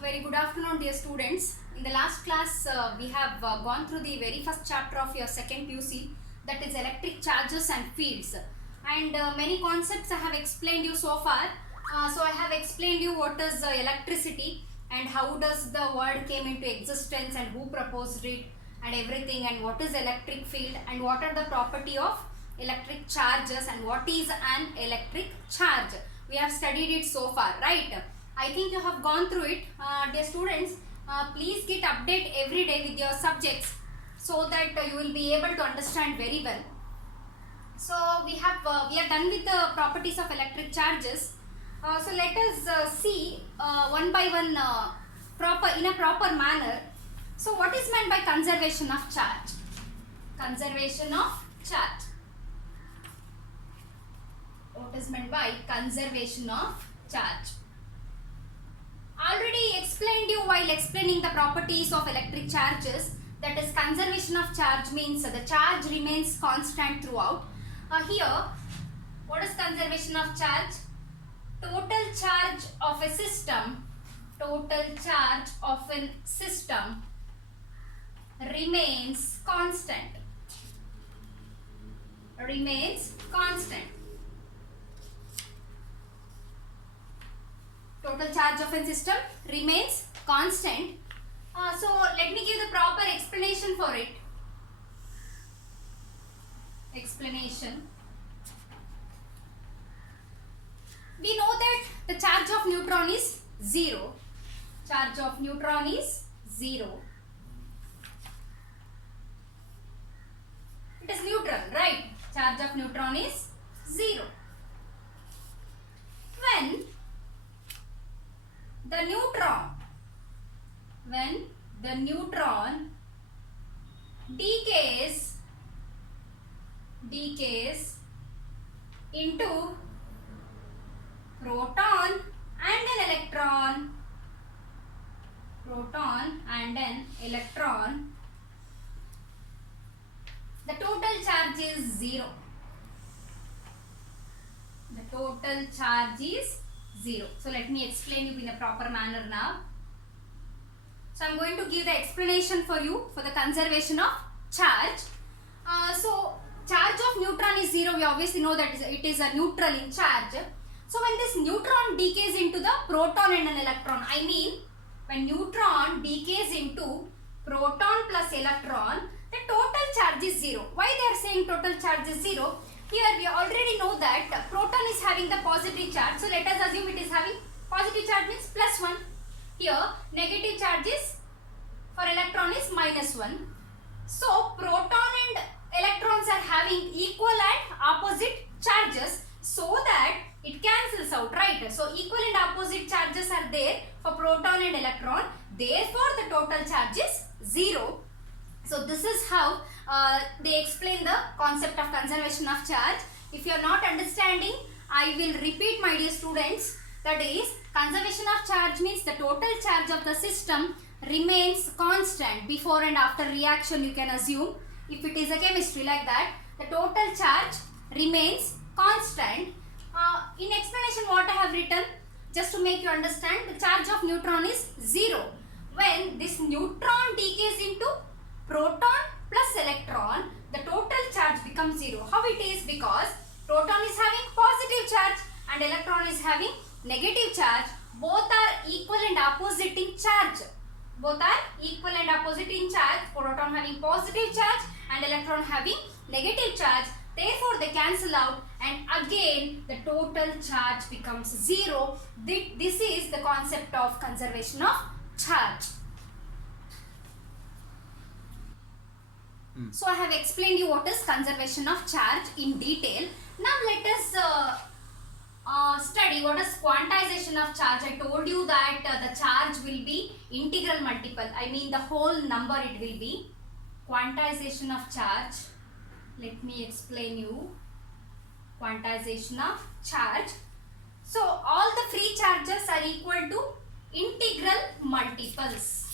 Very good afternoon, dear students. In the last class, we have gone through the very first chapter of your second PUC, that is electric charges and fields. And many concepts I have explained you so far. So I have explained you what is electricity and how does the word came into existence and who proposed it and everything, and what is electric field and what are the property of electric charges and what is an electric charge. We have studied it so far, right? I think you have gone through it. Dear students, please get update every day with your subjects so that you will be able to understand very well. So we are done with the properties of electric charges. So let us see one by one in a proper manner. So what is meant by conservation of charge? Conservation of charge. What is meant by conservation of charge? Already explained you while explaining the properties of electric charges, that is conservation of charge means the charge remains constant throughout. Here, what is conservation of charge? Total charge of a system remains constant. Total charge of a system remains constant. So let me give the proper explanation for it. Explanation. We know that the charge of neutron is 0. Charge of neutron is 0. It is neutral, right? Charge of neutron is 0. When the neutron decays into proton and an electron, the total charge is 0. So let me explain you in a proper manner now. So I am going to give the explanation for you for the conservation of charge. So charge of neutron is 0. We obviously know that it is a neutral in charge. So when this neutron decays into the proton and an electron, I mean when neutron decays into proton plus electron, the total charge is 0. Why they are saying total charge is 0? Here we already know that proton is having the positive charge. So let us assume it is having positive charge means plus 1. Here negative charge is for electron is minus 1. So proton and electrons are having equal and opposite charges so that it cancels out, right? So equal and opposite charges are there for proton and electron. Therefore the total charge is 0. So this is how they explain the concept of conservation of charge. If you are not understanding, I will repeat, my dear students. That is, conservation of charge means the total charge of the system remains constant before and after reaction. You can assume if it is a chemistry like that, the total charge remains constant. In explanation what I have written, just to make you understand, the charge of neutron is 0. When this neutron decays into proton plus electron, the total charge becomes 0. How it is? Because proton is having positive charge and electron is having negative charge. Both are equal and opposite in charge. Proton having positive charge and electron having negative charge. Therefore they cancel out and again the total charge becomes 0. This is the concept of conservation of charge. So I have explained you what is conservation of charge in detail. Now let us study what is quantization of charge. I told you that the charge will be integral multiple. I mean the whole number it will be. Quantization of charge. Let me explain you. Quantization of charge. So all the free charges are equal to integral multiples.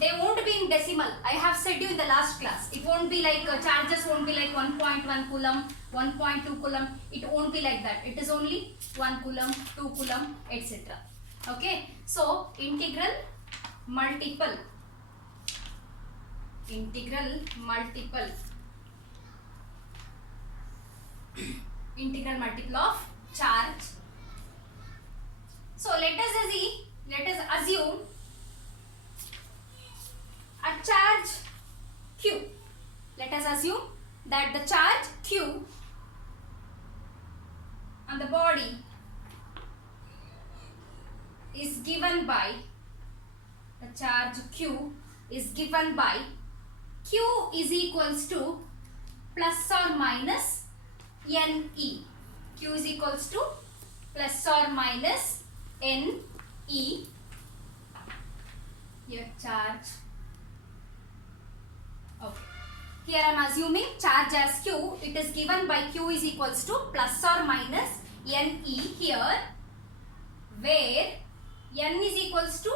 They won't be in decimal. I have said you in the last class. It won't be like charges won't be like 1.1 coulomb, 1.2 coulomb. It won't be like that. It is only 1 coulomb, 2 coulomb, etc. Okay, so integral multiple integral multiple of charge. So let us assume a charge q. Let us assume that the charge q on the body is given by the charge q is given by q is equals to plus or minus ne. Q is equals to plus or minus ne. Your charge. Okay. Here I am assuming charge as q. It is given by q is equals to plus or minus ne here, where n is equals to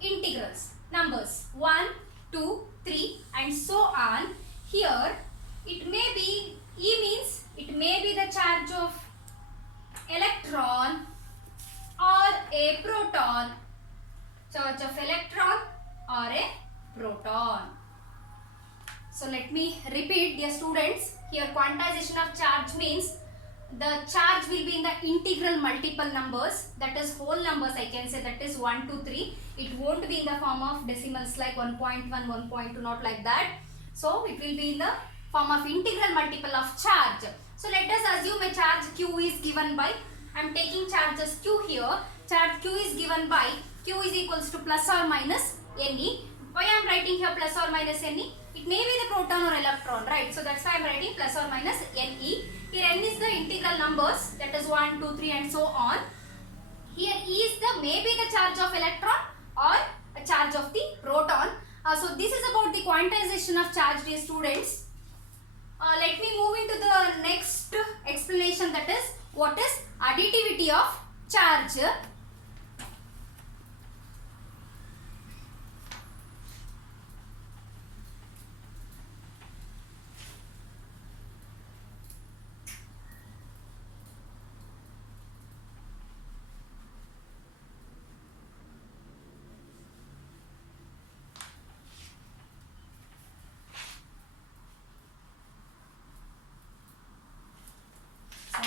integrals, numbers 1, 2, 3 and so on. Here it may be, E means it may be the charge of electron or a proton, charge of electron or a proton. So let me repeat, dear students. Here quantization of charge means the charge will be in the integral multiple numbers, that is whole numbers I can say, that is 1, 2, 3. It won't be in the form of decimals like 1.1, 1.2, not like that. So it will be in the form of integral multiple of charge. So let us assume a charge q is given by, I am taking charge as q here, charge q is given by, q is equals to plus or minus ne. Why I am writing here plus or minus ne? It may be the proton or electron, right? So that's why I am writing plus or minus ne. Here n is the integral numbers, that is 1, 2, 3 and so on. Here E is the maybe the charge of electron or a charge of the proton. So this is about the quantization of charge, dear students. Let me move into the next explanation, that is what is additivity of charge.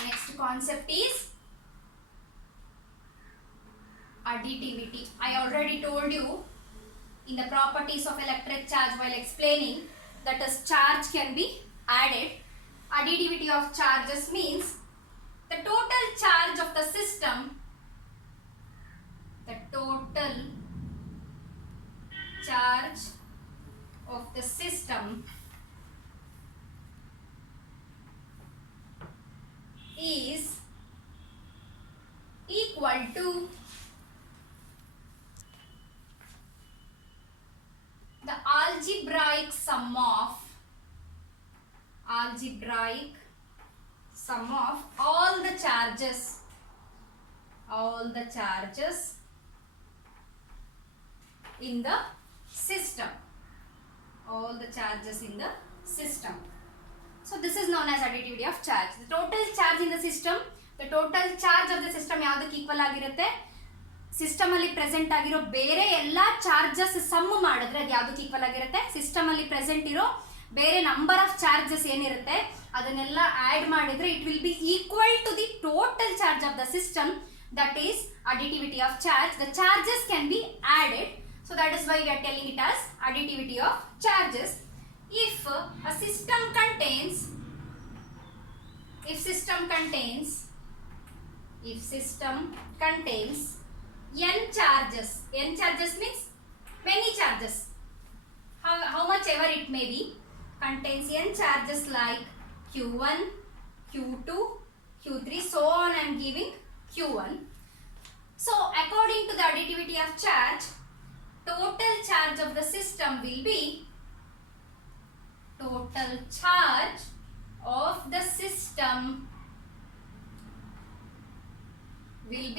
Next concept is additivity. I already told you in the properties of electric charge while explaining that is charge can be added. Additivity of charges means the total charge of the system, is equal to the algebraic sum of all the charges in the system. So this is known as additivity of charge. The total charge in the system, the total charge of the system ಯಾವುದಕ್ಕೆ equal ಆಗಿರುತ್ತೆ? System ಅಲ್ಲಿ present ಆಗಿರೋ ಬೇರೆ ಎಲ್ಲಾ charges some ಮಾಡಿದ್ರೆ ಅದು ಯಾವುದಕ್ಕೆ equal ಆಗಿರುತ್ತೆ? ಸಿಸ್ಟಮ್ ಅಲ್ಲಿ ಪ್ರೆಸೆಂಟ್ ಇರೋ ಬೇರೆ ನಂಬರ್ ಆಫ್ ಚಾರ್ಜಸ್ ಏನಿರುತ್ತೆ ಅದನ್ನೆಲ್ಲ ಆಡ್ ಮಾಡಿದ್ರೆ it will be equal to the total charge of the system. That is additivity of charge. The charges can be added. So that is why we are telling it as additivity of charges. If a system contains n charges means many charges, how much ever it may be, contains n charges like q1, q2, q3, so on. I am giving q1. So according to the additivity of charge, total charge of the system will be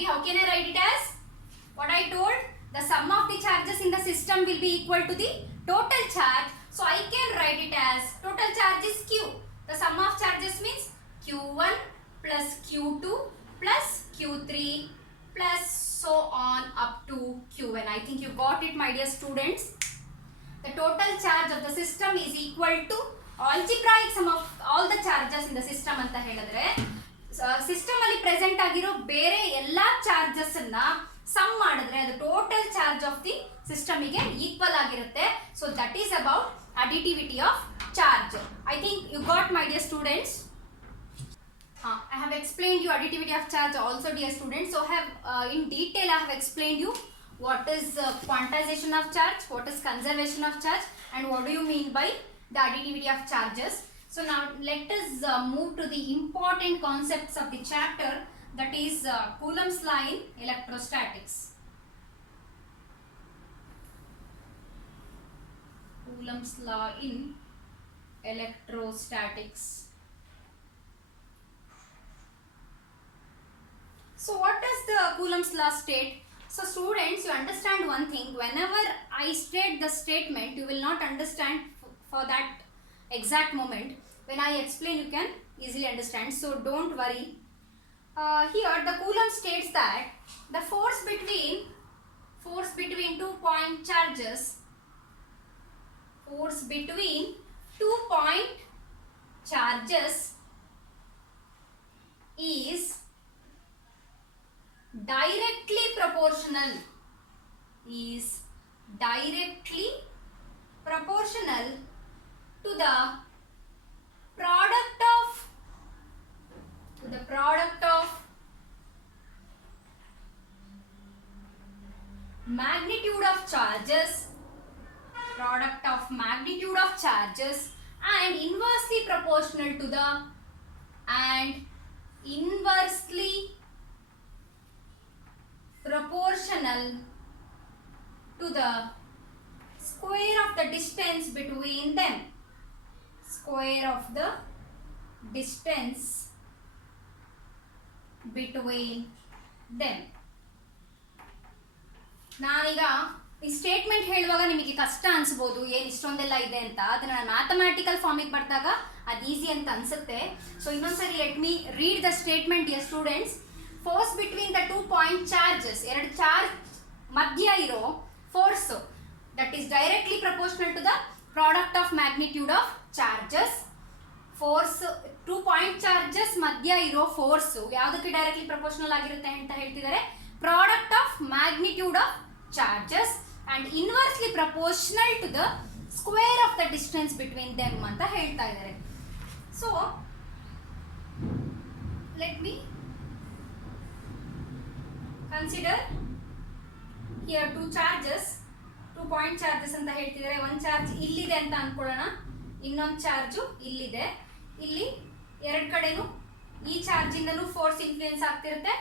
how can I write it as? What I told, the sum of the charges in the system will be equal to the total charge. So I can write it as total charge is q. The sum of charges means q1 plus q2 plus q3 plus Qn. I think you got it, my dear students. The total charge of the system is equal to algebraic sum of all the charges in the system ಅಂತ ಹೇಳಿದ್ರೆ system ಅಲ್ಲಿ present ಆಗಿರೋ ಬೇರೆ ಎಲ್ಲಾ charges ಅನ್ನ some ಮಾಡಿದ್ರೆ ಅದು total charge of the system ಗೆ ಈಕ್ವಲ್ ಆಗಿರುತ್ತೆ. So that is about additivity of charge. I think you got, my dear students. I have explained you additivity of charge also, dear students. So I have in detail I have explained you what is quantization of charge, what is conservation of charge, and what do you mean by the additivity of charges. So now let us move to the important concepts of the chapter, that is Coulomb's law in electrostatics. Coulomb's law in electrostatics. So what does the Coulomb's law state? So students, you understand one thing, whenever I state the statement, you will not understand for that exact moment. When I explain, you can easily understand, so don't worry. Here the Coulomb states that the force between 2 point charges, force between 2 point charges is directly proportional to the product of magnitude of charges and inversely proportional to the square of the distance between them. ನಾನೀಗ ಈ statement ಹೇಳುವಾಗ ನಿಮಗೆ ಕಷ್ಟ ಅನ್ಸ್ಬೋದು, ಏನು ಇಷ್ಟೊಂದೆಲ್ಲ ಇದೆ ಅಂತ. ಅದನ್ನ ಮ್ಯಾಥಮ್ಯಾಟಿಕಲ್ ಫಾರ್ಮಿಗೆ ಬರ್ದಾಗ ಅದು ಈಸಿ ಅಂತ ಅನ್ಸುತ್ತೆ. ಸೊ ಇನ್ನೊಂದ್ಸರಿ let me read the statement, dear students. Force between the 2 point charges, ಎರಡು ಚಾರ್ಜ್ ಮಧ್ಯ ಇರೋ force that is directly proportional to the product of magnitude of charges. Force 2 point charges ಮಧ್ಯ ಇರೋ force ಯಾವುದಕ್ಕೆ directly proportional ಆಗಿರುತ್ತೆ ಅಂತ ಹೇಳ್ತಿದ್ದಾರೆ? Product of magnitude of charges and inversely proportional to the square of the distance between them ಅಂತ ಹೇಳ್ತಾ ಇದ್ದಾರೆ. So let me consider here 2 charges, 2 point charges ಅಂತ ಹೇಳ್ತಿದ್ದಾರೆ. ಒಂದು ಚಾರ್ಜ್ ಇಲ್ಲಿದೆ ಅಂತ ಅನ್ಕೊಳ್ಳೋಣ, ಇನ್ನೊಂದು ಚಾರ್ಜು ಇಲ್ಲಿದೆ. ಇಲ್ಲಿ ಎರಡು ಕಡೆನೂ ಈ ಚಾರ್ಜ್ ಇಂದನೂ ಫೋರ್ಸ್ ಇನ್ಫ್ಲೂಯೆನ್ಸ್ ಆಗ್ತಿರುತ್ತೆ,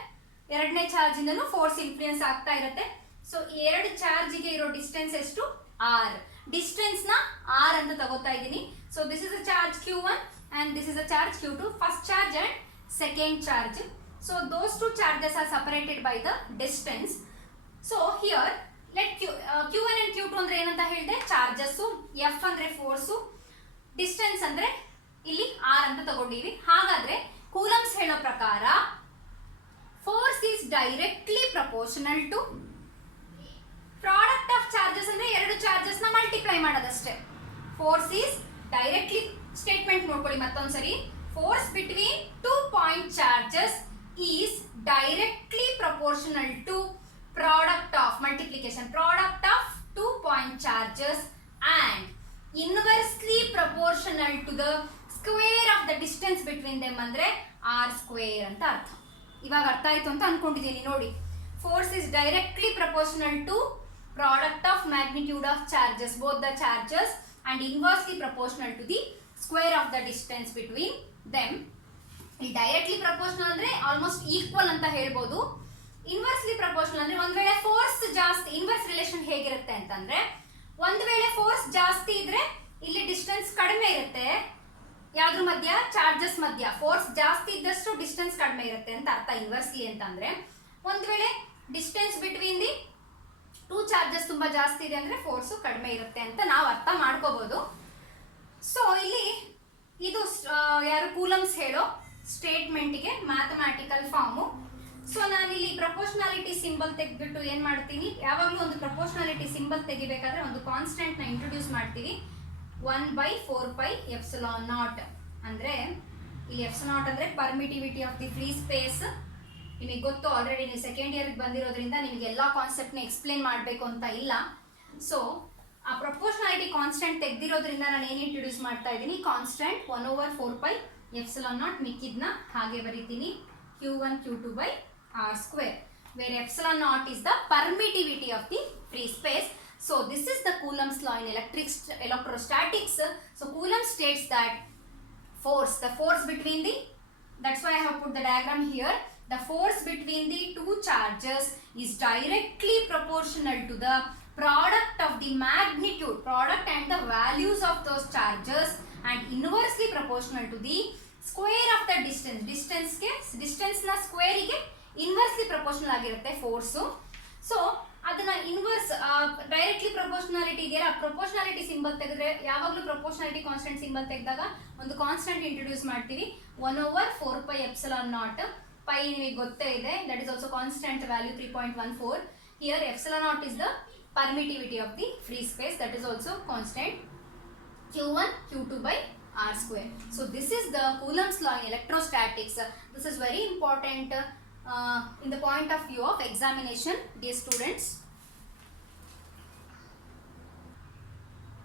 ಎರಡನೇ ಚಾರ್ಜ್ ಇಂದನೂ ಫೋರ್ಸ್ ಇನ್ಫ್ಲೂಯೆನ್ಸ್ ಆಗ್ತಾ ಇರುತ್ತೆ. ಸೊ ಎರಡು ಚಾರ್ಜ್ಗೆ ಇರೋ ಡಿಸ್ಟೆನ್ಸ್ ಎಷ್ಟು? ಆರ್. ಡಿಸ್ಟೆನ್ಸ್ ನ ಆರ್ ಅಂತ ತಗೋತಾ ಇದ್ದೀನಿ. So this is a charge Q1 and this is a charge Q2, first charge and second charge. So those two charges are separated by the distance. So here let Q1 and Q2 ಅಂದ್ರೆ ಏನಂತ ಹೇಳಿದೆ? Charges. F ಅಂದ್ರೆ force, distance ಅಂದ್ರೆ ಇಲ್ಲಿ r ಅಂತ ತಗೊಂಡಿವಿ. ಹಾಗಾದ್ರೆ Coulomb's ಹೇಳೋ ಪ್ರಕಾರ force is directly proportional to product of charges ಅಂದ್ರೆ ಎರಡು ಚಾರ್ಜಸ್ ನ ಮಲ್ಟಿಪ್ಲೈ ಮಾಡೋದಷ್ಟೇ. ಫೋರ್ಸ್ ಈಸ್ ಡೈರೆಕ್ಟ್ಲಿ, ಸ್ಟೇಟ್ಮೆಂಟ್ ನೋಡ್ಕೊಳ್ಳಿ ಮತ್ತೊಂದ್ಸರಿ. Force between 2 point charges is directly proportional to product of multiplication, product of 2 point charges and inversely proportional to the square of the distance between them ಅಂದ್ರೆ r square ಅಂತ ಅರ್ಥ. ಇವಾಗ ಅರ್ಥ ಆಯ್ತು ಅಂತ ಅನ್ಕೊಂಡಿದ್ದೀನಿ ನೋಡಿ. Force is directly proportional to product of magnitude of charges, both the charges, and inversely proportional to the square of the distance between them. ಇಲ್ಲಿ ಡೈರೆಕ್ಟ್ಲಿ ಪ್ರಪೋರ್ಷನಲ್ ಅಂದ್ರೆ ಆಲ್ಮೋಸ್ಟ್ ಈಕ್ವಲ್ ಅಂತ ಹೇಳ್ಬೋದು. ಇನ್ವರ್ಸ್ಲಿ ಪ್ರಪೋರ್ಷನಲ್ ಅಂದ್ರೆ ಒಂದ್ ವೇಳೆ ಫೋರ್ಸ್ ಜಾಸ್ತಿ, inverse relation ಹೇಗಿರುತ್ತೆ ಅಂತಂದ್ರೆ ಒಂದ್ ವೇಳೆ ಫೋರ್ಸ್ ಜಾಸ್ತಿ ಇದ್ರೆ ಇಲ್ಲಿ ಡಿಸ್ಟೆನ್ಸ್ ಕಡಿಮೆ ಇರುತ್ತೆ. ಯಾವ್ದ್ರ ಮಧ್ಯ? ಚಾರ್ಜಸ್ ಮಧ್ಯ. ಫೋರ್ಸ್ ಜಾಸ್ತಿ ಇದ್ದಷ್ಟು ಡಿಸ್ಟೆನ್ಸ್ ಕಡಿಮೆ ಇರುತ್ತೆ ಅಂತ ಅರ್ಥ ಇನ್ವರ್ಸ್ಲಿ ಅಂತಂದ್ರೆ. ಒಂದ್ ವೇಳೆ ಡಿಸ್ಟೆನ್ಸ್ ಬಿಟ್ವೀನ್ ದಿ 2 ಚಾರ್ಜಸ್ ತುಂಬಾ ಜಾಸ್ತಿ ಇದೆ ಅಂದ್ರೆ ಫೋರ್ಸು ಕಡಿಮೆ ಇರುತ್ತೆ ಅಂತ ನಾವು ಅರ್ಥ ಮಾಡ್ಕೋಬಹುದು. ಸೊ ಇಲ್ಲಿ ಇದು ಯಾರು ಕೂಲಂಬ್ಸ್ ಹೇಳೋ ಸ್ಟೇಟ್ಮೆಂಟ್ಗೆ ಮ್ಯಾಥಮ್ಯಾಟಿಕಲ್ ಫಾರ್ಮು. ಸೊ ನಾನಿಲ್ಲಿ ಪ್ರಪೋರ್ಷನಾಲಿಟಿ ಸಿಂಬಲ್ ತೆಗೆದ್ಬಿಟ್ಟು ಏನು ಮಾಡ್ತೀನಿ, ಯಾವಾಗಲೂ ಒಂದು ಪ್ರಪೋರ್ಷನಾಲಿಟಿ ಸಿಂಬಲ್ ತೆಗಿಬೇಕಾದ್ರೆ ಒಂದು ಕಾನ್ಸ್ಟೆಂಟ್ನ ಇಂಟ್ರೊಡ್ಯೂಸ್ ಮಾಡ್ತೀವಿ. 1/4πε0 ಅಂದರೆ ಇಲ್ಲಿ ε0 ಅಂದರೆ permittivity of the free space. ನಿಮಗೆ ಗೊತ್ತು ಆಲ್ರೆಡಿ, ನೀವು ಸೆಕೆಂಡ್ ಇಯರ್ಗೆ ಬಂದಿರೋದ್ರಿಂದ ನಿಮಗೆ ಎಲ್ಲ ಕಾನ್ಸೆಪ್ಟ್ನ ಎಕ್ಸ್ಪ್ಲೇನ್ ಮಾಡಬೇಕು ಅಂತ ಇಲ್ಲ. ಸೊ ಆ ಪ್ರಪೋರ್ಷನಾಲಿಟಿ ಕಾನ್ಸ್ಟೆಂಟ್ ತೆಗೆದಿರೋದ್ರಿಂದ ನಾನು ಏನು ಇಂಟ್ರೊಡ್ಯೂಸ್ ಮಾಡ್ತಾ ಇದ್ದೀನಿ, ಕಾನ್ಸ್ಟೆಂಟ್ 1/4πε0, ಮಿಕ್ಕಿದ್ನ ಹಾಗೆ ಬರೀತೀನಿ q1 q2/r², where ε0 is the permittivity of the free space. So this is the Coulomb's law in electrostatics. So Coulomb states that the force between the, that's why I have put the diagram here, the force between the two charges is directly proportional to the product of the magnitude, product and the values of those charges, and inversely proportional to the square of the distance. Distance na square ಗೆ inversely proportional ಆಗಿರುತ್ತೆ force. So ಅದನ್ನ inverse directly proportionality ಇದೆಯಲ್ಲ, proportionality symbol ತೆಗೆದ್ರೆ ಯಾವಾಗಲೂ proportionality constant symbol ತೆಗೆದಾಗ ಒಂದು constant introduce ಮಾಡ್ತೀವಿ 1/4πε0. Pi ನಿಮಗೆ ಗೊತ್ತೇ ಇದೆ, that is also constant value 3.14. Here ε0 is the permittivity of the free space, that is also constant q1 q2/r². So this is the Coulomb's law in electrostatics. This is very important in the point of view of examination, dear students.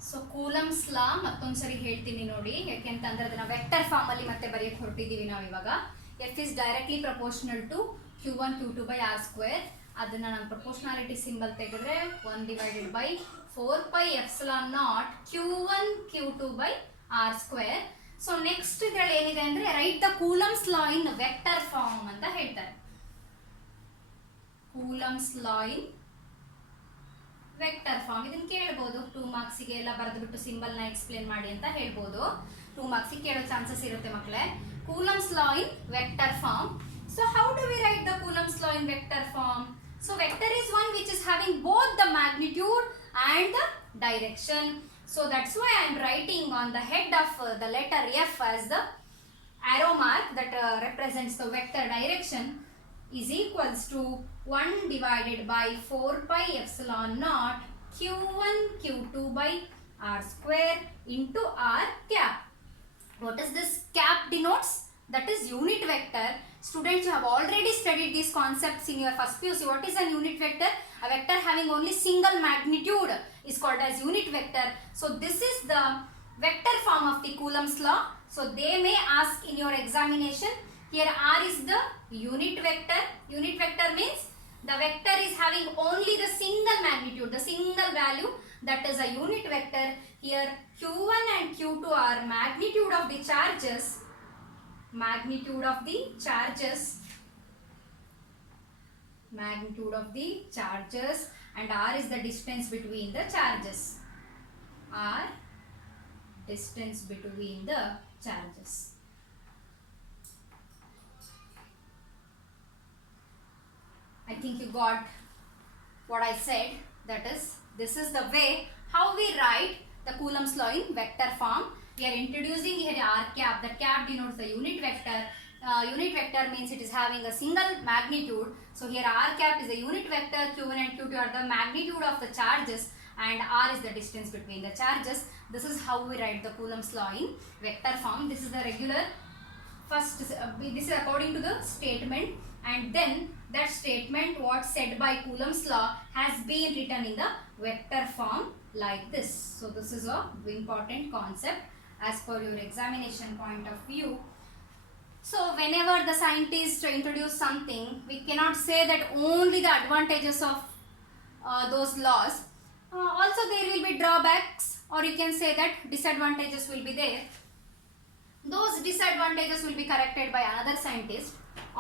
So Coulomb's law ಮತ್ತೊಂದು ಸರಿ ಹೇಳ್ತೀನಿ ನೋಡಿ, ಯಾಕೆಂತಂದ್ರೆ ಅದನ್ನ vector form ಅಲ್ಲಿ ಮತ್ತೆ ಬರೆಯಕ್ಕೆ ಹೊರಟಿದ್ದೀವಿ ನಾವು ಇವಾಗ. F is directly proportional to q1 q2/r². ಅದನ್ನ ನಾನು ಪ್ರಪೋರ್ಷನಾಲಿಟಿ ಸಿಂಬಲ್ ತೆಗೆದ್ರೆ 1/4πε0 q1 q2/r². ಸೊ ನೆಕ್ಸ್ಟ್ ಇದ್ರಲ್ಲಿ ಏನಿದೆ ಅಂದ್ರೆ write the Coulomb's law in vector form ಅಂತ ಹೇಳ್ತಾರೆ. Coulomb's law in vector form, ಇದನ್ನ ಕೇಳ್ಬೋದು 2 ಮಾರ್ಕ್ಸಿಗೆ ಎಲ್ಲ ಬರೆದ್ಬಿಟ್ಟು ಸಿಂಬಲ್ನ ಎಕ್ಸ್ಪ್ಲೇನ್ ಮಾಡಿ ಅಂತ ಹೇಳ್ಬೋದು. 2 ಮಾರ್ಕ್ಸಿಗೆ ಕೇಳೋ ಚಾನ್ಸಸ್ ಇರುತ್ತೆ ಮಕ್ಕಳೇ. Coulomb's law in vector form. So how do we write the Coulomb's law in vector form? So vector is one which is having both the magnitude and the direction. So that's why I am writing on the head of the letter F as the arrow mark that represents the vector direction is equals to 1/4πε0 q1 q2/r² into r cap. What is this cap denotes? That is unit vector. Students, you have already studied these concepts in your first PUC. What is a unit vector? A vector having only single magnitude is called as unit vector. So this is the vector form of the Coulomb's law. So they may ask in your examination, here R is the unit vector. Unit vector means the vector is having only the single magnitude, the single value, that is a unit vector. Here q1 and q2 are magnitude of the charges, magnitude of the charges, and r is the distance between the charges, r distance between the charges. I think you got what I said. That is, this is the way how we write the Coulomb's law in vector form. We are introducing here r cap. The cap denotes the unit vector. Unit vector means it is having a single magnitude. So here r cap is the unit vector, q1 and q2 are the magnitude of the charges, and r is the distance between the charges. This is how we write the Coulomb's law in vector form. This is the regular first, this is according to the statement, and then that statement what said by Coulomb's law has been written in the vector form like this. So this is a important concept as per your examination point of view. So whenever the scientists introduce something, we cannot say that only the advantages of those laws. Also there will be drawbacks, or you can say that disadvantages will be there. Those disadvantages will be corrected by another scientist,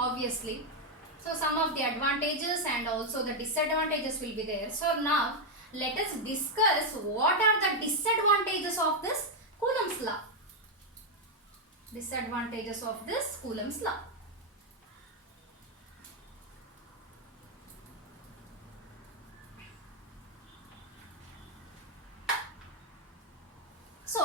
obviously. So some of the advantages and also the disadvantages will be there. So now let us discuss what are the disadvantages of this Coulomb's law. Disadvantages of this Coulomb's law. So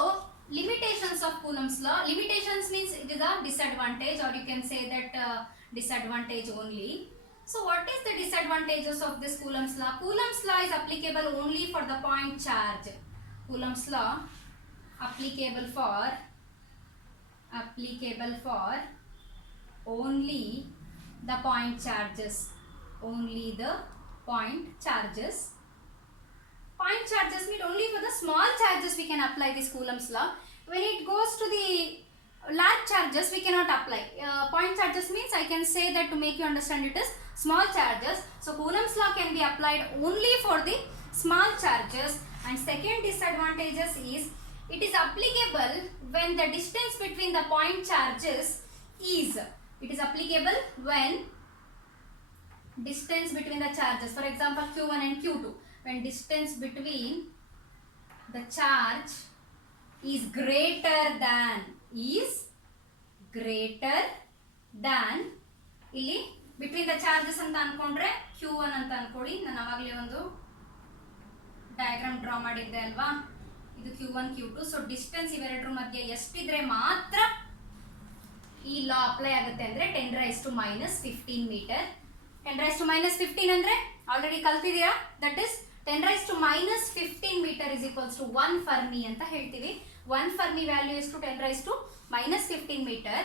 limitations of Coulomb's law. Limitations means it is a disadvantage, or you can say that disadvantage only. So what is the disadvantages of this Coulomb's law? Coulomb's law is applicable only for the point charge. Coulomb's law applicable for only the point charges. Only the point charges. Point charges mean only for the small charges we can apply this Coulomb's law. When it goes to the large charges, we cannot apply. Point charges means I can say that to make you understand it is small charges. So Coulomb's law can be applied only for the small charges. And second disadvantages is it is applicable when the distance between the point charges is. It is applicable when distance between the charges. For example, Q1 and Q2. When distance between the charge is greater than ಇಲ್ಲಿ between the charges ಅಂತ ಅನ್ಕೊಂಡ್ರೆ Q1 ಅಂತ ಅನ್ಕೊಳ್ಳಿ. ನಾನು ಅವಾಗಲೇ ಒಂದು diagram draw ಮಾಡಿದ್ದೆ ಅಲ್ವಾ, ಇದು Q1 Q2. ಸೊ ಡಿಸ್ಟೆನ್ಸ್ ಇವೆರಡರ ಮಧ್ಯೆ ಎಷ್ಟಿದ್ರೆ ಮಾತ್ರ ಈ ಲಾ ಅಪ್ಲೈ ಆಗುತ್ತೆ ಅಂದ್ರೆ 10⁻⁻15 ಮೀಟರ್. 10⁻⁻15 ಅಂದ್ರೆ ಆಲ್ರೆಡಿ ಕಲ್ತಿದ್ದೀರಾ, that is 10⁻⁻15 metre is equals to 1 fermi ಅಂತ ಹೇಳ್ತೀವಿ. 1 fermi value is to 10⁻⁻15 metre.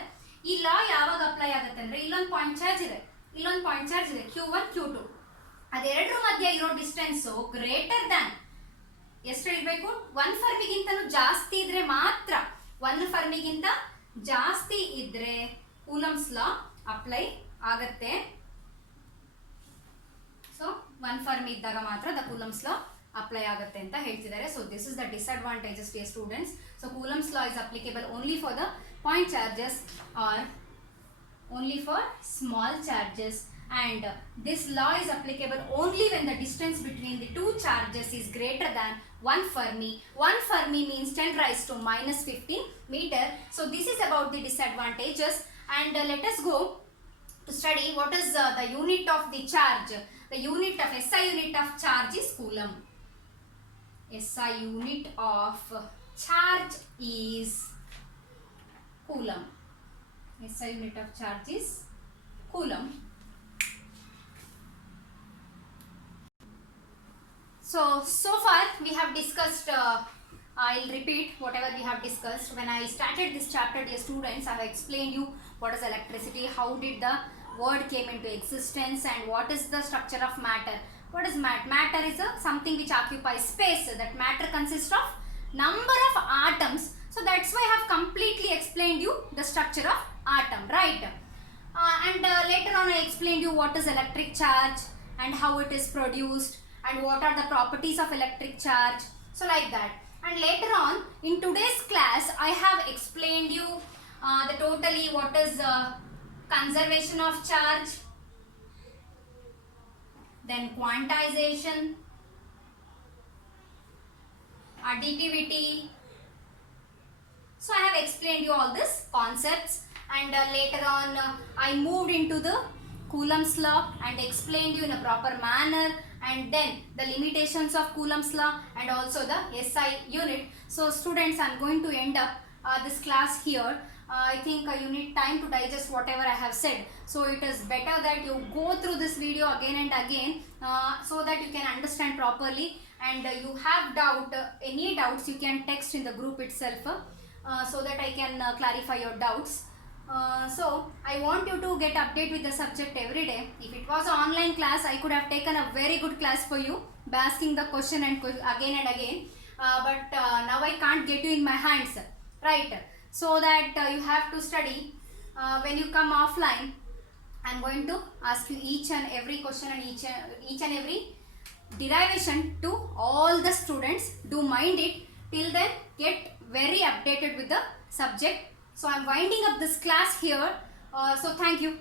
ಈ ಲಾ ಯಾವಾಗ ಅಪ್ಲೈ ಆಗುತ್ತೆ ಅಂದ್ರೆ ಇಲ್ಲೊಂದು ಪಾಯಿಂಟ್ ಚಾರ್ಜ್ ಇದೆ, Q1 Q2. ಅದೆರಡರ ಮಧ್ಯೆ ಇರೋ ಡಿಸ್ಟೆನ್ಸ್ ಗ್ರೇಟರ್ ದ್ಯಾನ್ ಎಷ್ಟು ಇರಬೇಕು? 1 ಫರ್ಮಿಗಿಂತನೂ ಜಾಸ್ತಿ ಇದ್ರೆ ಮಾತ್ರ, 1 ಫರ್ಮಿಗಿಂತ ಜಾಸ್ತಿ ಇದ್ರೆ ಕೂಲಂಬ್ಸ್ ಲಾ ಅಪ್ಲೈ ಆಗತ್ತೆ. ಸೊ 1 ಫರ್ಮಿ ಇದ್ದಾಗ ಮಾತ್ರ ದ ಕೂಲಂಬ್ಸ್ ಲಾ ಅಪ್ಲೈ ಆಗುತ್ತೆ ಅಂತ ಹೇಳ್ತಿದ್ದಾರೆ. So this is the disadvantages dear students. So coulombs law is applicable only for the point charges or only for small charges, and this law is applicable only when the distance between the two charges is greater than 1 fermi. 1 fermi means 10⁻⁻15 meter. So this is about the disadvantages, and let us go to study what is the unit of the charge. The unit of SI unit of charge is coulomb. SI unit of charge is coulomb. SI unit of charge is coulomb. So far we have discussed, I'll repeat whatever we have discussed. When I started this chapter, dear students, I have explained you what is electricity, how did the word came into existence, and what is the structure of matter. What is matter? Matter is something which occupies space. That matter consists of number of atoms. So that's why I have completely explained you the structure of atom, right? And later on I explained you what is electric charge and how it is produced and what are the properties of electric charge. So like that. And later on in today's class I have explained you the totally what is conservation of charge, then quantization, additivity. So I have explained you all these concepts, and later on I moved into the Coulomb's law and explained you in a proper manner, and then the limitations of Coulomb's law and also the SI unit. So students, I am going to end up this class here. I think you need time to digest whatever I have said. So it is better that you go through this video again and again so that you can understand properly, and you have any doubts you can text in the group itself. So that I can clarify your doubts. So I want you to get update with the subject every day. If it was an online class, I could have taken a very good class for you by asking the question and again and again. But now I can't get you in my hands, right? So that you have to study. When you come offline, I am going to ask you each and every question and each and every derivation to all the students. Do mind it. Till then, get very updated with the subject. So I am winding up this class here. So thank you.